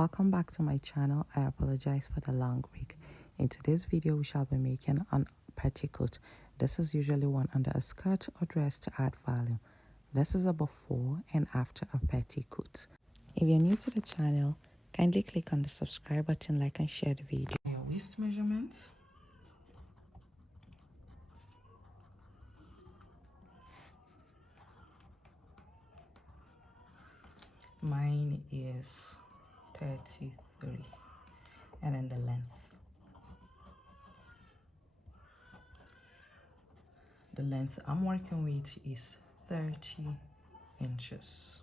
Welcome back to my channel. I apologize for the long break. In today's video, we shall be making an petticoat. This is usually worn under a skirt or dress to add value. This is a before and after a petticoat. If you're new to the channel, kindly click on the subscribe button, like and share the video. Your waist measurements. Mine is 33, and then the length. The length I'm working with is 30 inches.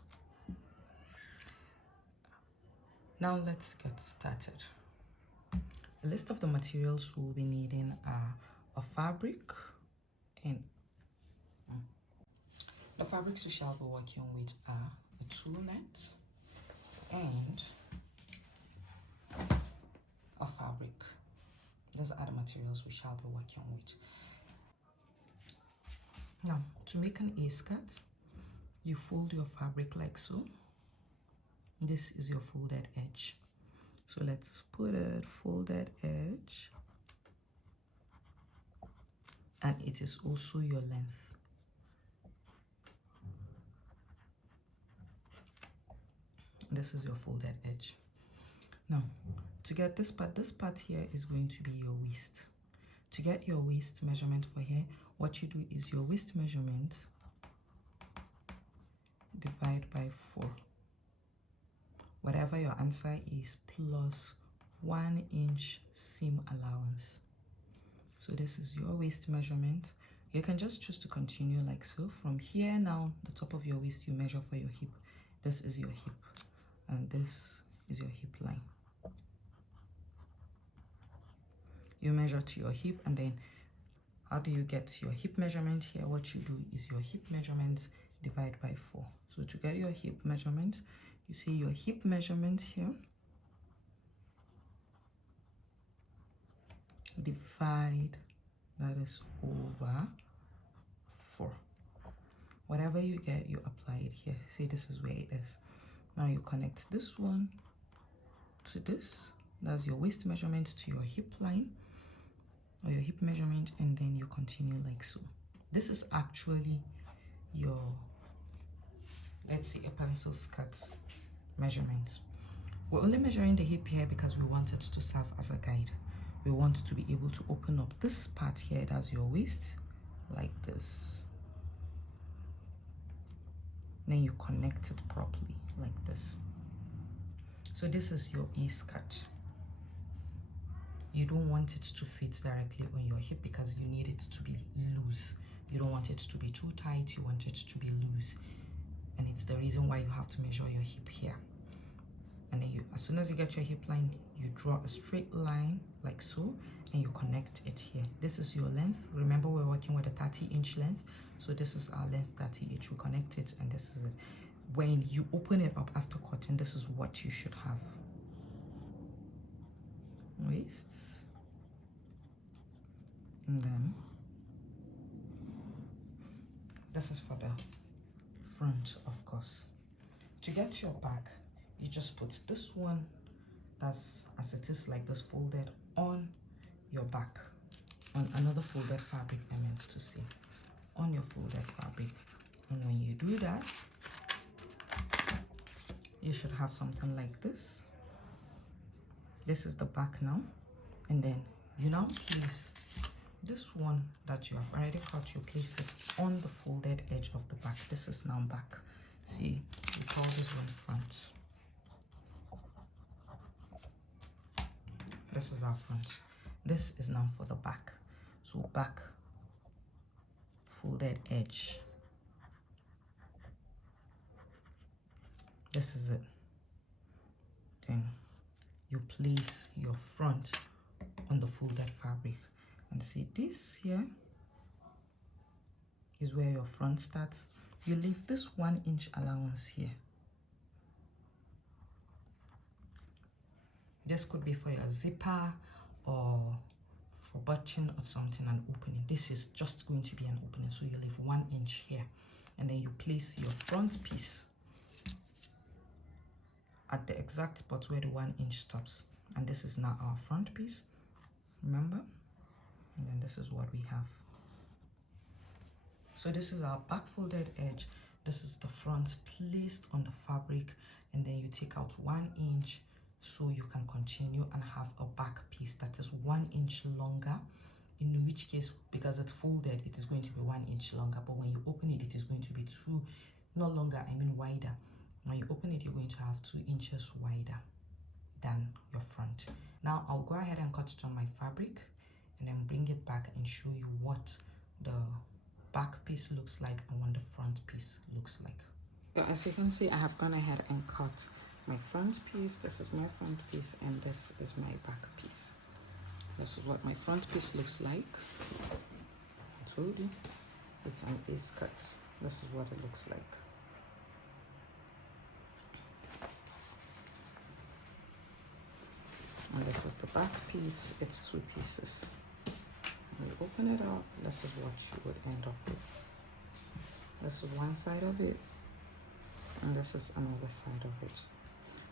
Now let's get started. A list of the materials we'll be needing are a fabric and the fabrics we shall be working with are a Tulle net and a fabric. Those are the materials we shall be working with. Now, to make an A-skirt, you fold your fabric like so. This is your folded edge. So let's put a folded edge, and it is also your length. This is your folded edge. Now, to get this part here is going to be your waist. To get your waist measurement for here, what you do is your waist measurement divide by 4. Whatever your answer is plus 1 inch seam allowance. So this is your waist measurement. You can just choose to continue like so. From here now, the top of your waist, you measure for your hip. This is your hip, and this is your hip line. You measure to your hip, and then how do you get your hip measurement here? What you do is your hip measurements divide by 4. So to get your hip measurement, you see your hip measurement here, divide, that is over 4. Whatever you get, you apply it here. See, this is where it is. Now you connect this one to this. That's your waist measurement to your hip line or your hip measurement, and then you continue like so. This is actually your, let's say, a pencil skirt measurement. We're only measuring the hip here because we want it to serve as a guide. We want to be able to open up this part here, that's your waist, like this. Then you connect it properly like this. So this is your A-skirt. You don't want it to fit directly on your hip because you need it to be loose. You don't want it to be too tight, you want it to be loose. And it's the reason why you have to measure your hip here. And then as soon as you get your hip line, you draw a straight line like so, and you connect it here. This is your length. Remember, we're working with a 30-inch length. So this is our length, 30 inch. We connect it, and this is it. When you open it up after cutting, this is what you should have. Waist. And then this is for the front, of course. To get your back, you just put this one, that's as it is like this, folded on your back, on another folded fabric, I meant to say, on your folded fabric. And when you do that, you should have something like this. This is the back now, and then you now place this one that you have already cut, you place it on the folded edge of the back. This is now back. See, we call this one front. This is our front. This is now for the back. So back, folded edge. This is it. Then you place your front on the folded fabric. And see, this here is where your front starts. You leave this 1 inch allowance here. This could be for your zipper or for button or something, an opening. This is just going to be an opening, so you leave 1 inch here, and then you place your front piece at the exact spot where the 1 inch stops. And this is now our front piece, remember? And then this is what we have. So this is our back folded edge. This is the front placed on the fabric, and then you take out 1 inch so you can continue and have a back piece that is 1 inch longer, in which case, because it's folded, it is going to be 1 inch longer, but when you open it, it is going to be no longer, I mean wider. When you open it, you're going to have 2 inches wider than your front. Now I'll go ahead and cut it on my fabric and then bring it back and show you what the back piece looks like and what the front piece looks like. So as you can see, I have gone ahead and cut my front piece. This is my front piece and this is my back piece. This is what my front piece looks like. I told you it's an ace cut. This is what it looks like. And this is the back piece. It's 2 pieces. When you open it up, this is what you would end up with. This is one side of it, and this is another side of it.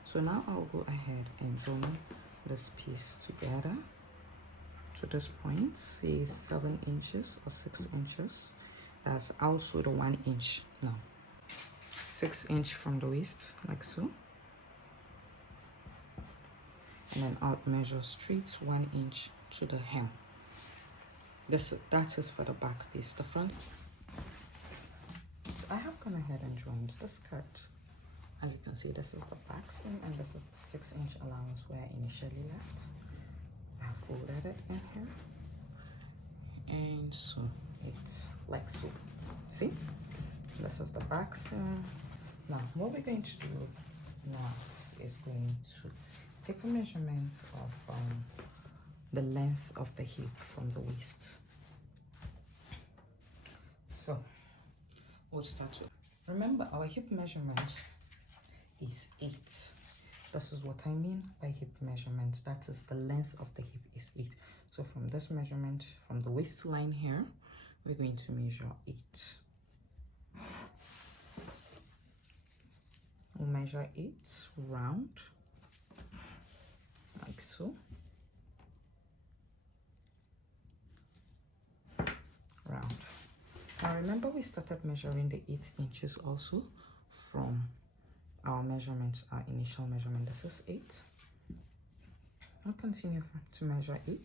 So now I'll go ahead and join this piece together to this point, say 7 inches or 6 inches. That's also the 1 inch now. 6 inch from the waist, like so. And then I'll measure straight 1 inch to the hem. That is for the back piece. The front, I have gone ahead and joined the skirt. As you can see, this is the back seam and this is the 6 inch allowance where I initially left. I folded it in here, and so it's like so. See, this is the back seam. Now what we're going to do now is going to take a measurement of the length of the hip from the waist. So we'll start with, remember our hip measurement is 8. This is what I mean by hip measurement. That is the length of the hip is 8. So from this measurement, from the waistline here, we're going to measure 8. We'll measure 8 round, like so. Round. Now remember, we started measuring the 8 inches also from our measurements, our initial measurement. This is 8. I'll continue to measure 8.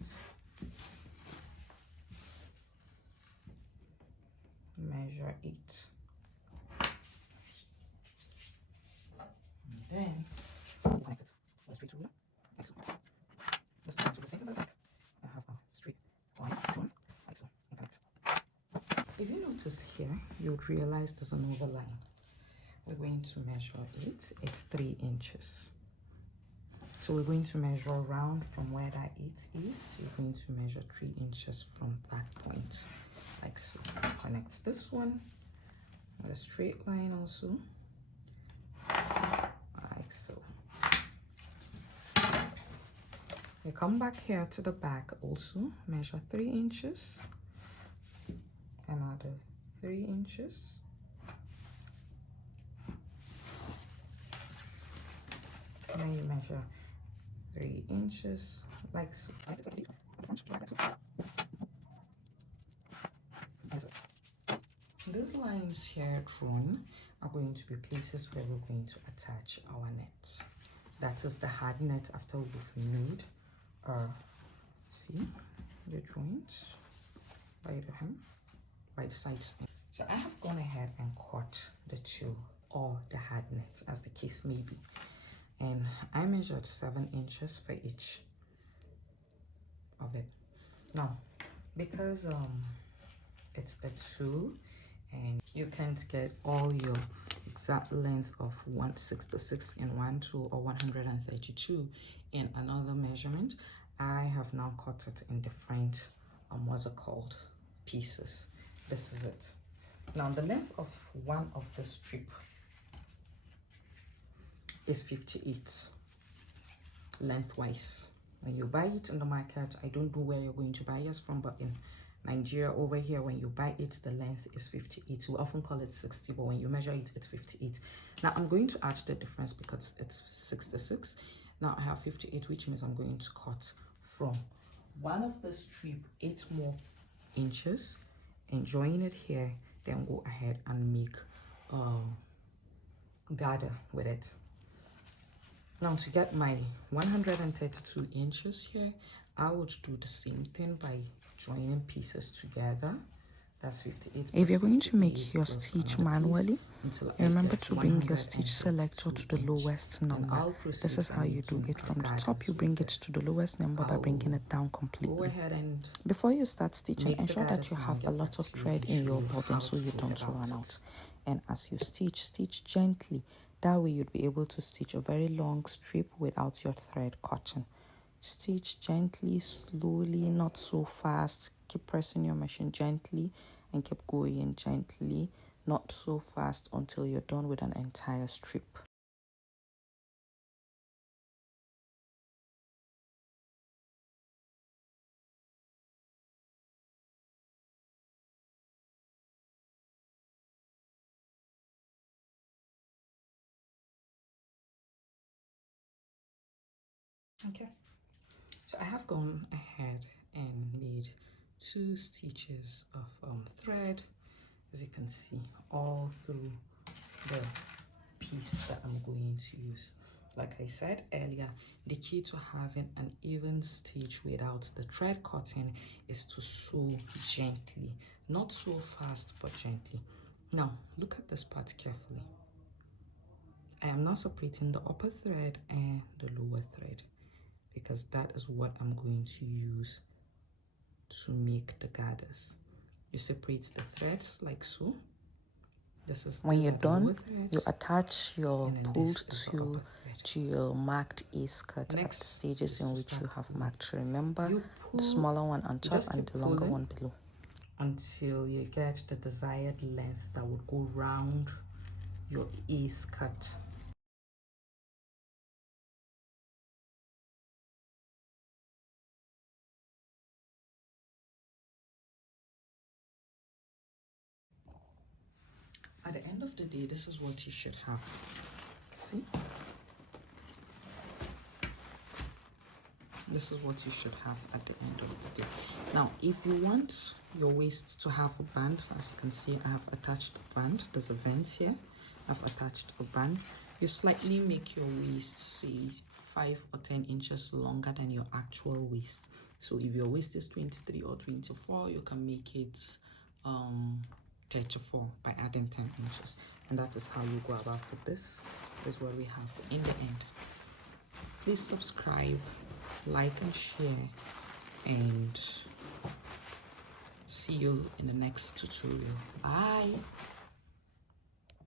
Measure 8. And then connect it with a straight ruler. Like so. Just connect to the same for the back. I have a straight line drawn like so. And connect. If you notice here, you would realize there's an overline. We're going to measure it. It's 3 inches. So we're going to measure around from where that 8 is. We're going to measure 3 inches from that point, like so. Connect this one with a straight line also, like so. We come back here to the back also, measure 3 inches, another 3 inches. Now you measure 3 inches, like so. These lines here drawn are going to be places where we're going to attach our net. That is the hard net after we've made see the joint by the hem, by the sides. So I have gone ahead and cut the tulle or the hard net, as the case may be. And I measured 7 inches for each of it. Now, because it's a tulle and you can't get all your exact length of 166 in one tulle or 132 in another measurement, I have now cut it in different what's it called, pieces. This is it. Now the length of one of the strip is 58 lengthwise. When you buy it in the market, I don't know where you're going to buy yours from, but in Nigeria over here, when you buy it, the length is 58. We often call it 60, but when you measure it, it's 58. Now I'm going to add the difference because it's 66. Now I have 58, which means I'm going to cut from one of the strip 8 more inches and join it here, then go ahead and make gather with it. Now to get my 132 inches here, I would do the same thing by joining pieces together. That's 58. If you're going to make your stitch manually, remember to bring your stitch selector to the lowest number. This is how you do it. From the top, you bring it to the lowest number by bringing it down completely. Before you start stitching, ensure that you have a lot of thread in your bobbin so you don't run out. And as you stitch, stitch gently. That way you'd be able to stitch a very long strip without your thread cutting. Stitch gently, slowly, not so fast. Keep pressing your machine gently and keep going gently, not so fast until you're done with an entire strip. Okay, so I have gone ahead and made 2 stitches of thread, as you can see, all through the piece that I'm going to use. Like I said earlier, the key to having an even stitch without the thread cutting is to sew gently, not so fast but gently. Now look at this part carefully. I am not separating the upper thread and the lower thread, because that is what I'm going to use to make the gathers. You separate the threads like so. When you're done, you attach your pulled tulle to your marked A-skirt at the stages in which you have marked. Remember, the smaller one on top and the longer one below. Until you get the desired length that would go round your A-skirt. At the end of the day, this is what you should have. See? This is what you should have at the end of the day. Now, if you want your waist to have a band, as you can see, I have attached a band. There's a vent here. I've attached a band. You slightly make your waist, say, 5 or 10 inches longer than your actual waist. So if your waist is 23 or 24, you can make it 34 by adding 10 inches. And that is how you go about it. This is what we have in the end. Please subscribe, like and share, and see you in the next tutorial. Bye.